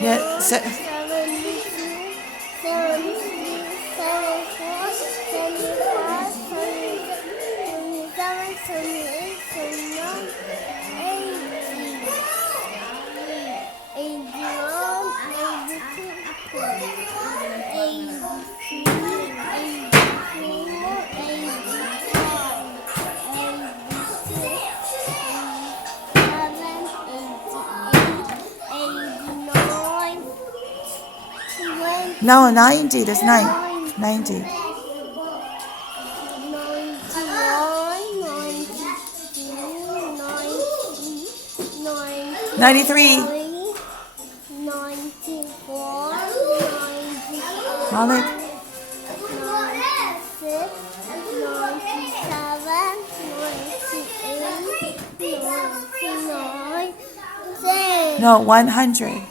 Yeah, 20, no, 90. That's 9. 90. 93. 94, Molly. 96, 97, 98, 99, No, 100.